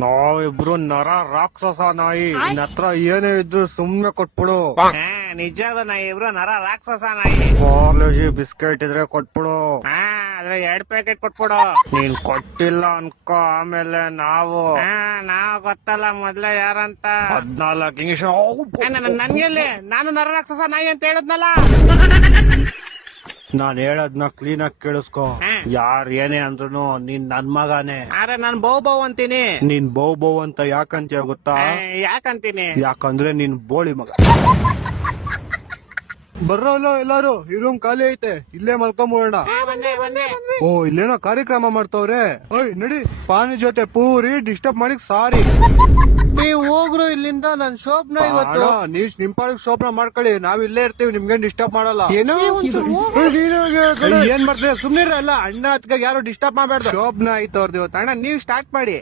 ನಾವಿಬ್ರು ನರ ರಾಕ್ಷಸ ನಾಯಿ. ನಿನ್ನ ಹತ್ರ ಏನೇ ಇದ್ರು ಸುಮ್ನೆ ಕೊಟ್ಬಿಡು. ನಿಜಾದ ನಾಯಿ ಇಬ್ರು ನರ ರಾಕ್ಷಸ ನಾಯಿ. ಪಾರ್ಲೆಜಿ ಬಿಸ್ಕೆಟ್ ಇದ್ರೆ ಕೊಟ್ಬಿಡು. ಅದ್ರ 2 ಪ್ಯಾಕೆಟ್ ಕೊಟ್ಬಿಡು. ನೀನ್ ಕೊಟ್ಟಿಲ್ಲ ಅನ್ಕೋ ಆಮೇಲೆ ನಾವು ನಾವ್ ಗೊತ್ತಲ್ಲ ಮೊದ್ಲೇ ಯಾರಂತ. 14 ನಿಮಿಷ ನನ್ಗೆಲ್ಲಿ ನಾನು ನರ ರಾಕ್ಷಸ ನಾಯಿ ಅಂತ ಹೇಳಿದ್ನಲ್ಲ. ನಾನ್ ಹೇಳದ್ನ ಕ್ಲೀನ್ ಆಗಿ ಕೇಳಿಸ್ಕೊ. ಯಾರ್ ಏನೇ ಅಂದ್ರೂ ನೀನ್ ನನ್ ಮಗಾನೆ. ಆದ್ರೆ ನಾನ್ ಬೌ ಅಂತೀನಿ. ನೀನ್ ಬೌ ಅಂತ ಯಾಕಂತೀಯ ಗೊತ್ತಾ? ಯಾಕಂತೀನಿ? ಯಾಕಂದ್ರೆ ನೀನ್ ಬೋಳಿ ಮಗ. ಬರ್ರಲ್ಲ ಎಲ್ಲಾರು, ಈ ರೂಮ್ ಖಾಲಿ ಐತೆ, ಇಲ್ಲೇ ಮಲ್ಕೊಂಬೋಣ. ಬಂದೆ. ಓ ಇಲ್ಲೇನೋ ಕಾರ್ಯಕ್ರಮ ಮಾಡ್ತವ್ರೆ. ಓಯ್ ನಡಿ, ಪಾನಿ ಜೊತೆ ಪೂರಿ ಡಿಸ್ಟರ್ಬ್ ಮಾಡಿಕ್ ಸಾರಿ. ನೀವ್ ಹೋಗ್ರು ಇಲ್ಲಿಂದ. ನನ್ ಶೋಭನ ಇವತ್ತು. ನೀವ್ ನಿಮ್ ಪಾಡಿಗೆ ಶೋಭನ ಮಾಡ್ಕೊಳ್ಳಿ, ನಾವ್ ಇಲ್ಲೇ ಇರ್ತೀವಿ, ನಿಮ್ಗೇನ್ ಡಿಸ್ಟರ್ಬ್ ಮಾಡಲ್ಲ. ಏನೋ ಏನ್ ಮಾಡ್ತೀರ ಸುಮ್ನಿರ. ಅಲ್ಲ ಅಣ್ಣ ಅತ್ಗ ಯಾರು ಡಿಸ್ಟರ್ಬ್ ಮಾಡ್ಬಾರ್ದು. ಶೋಭನ ಐತೆ ಅವ್ರದ್ದು ಇವತ್ತು. ಅಣ್ಣ ನೀವ್ ಸ್ಟಾರ್ಟ್ ಮಾಡಿ.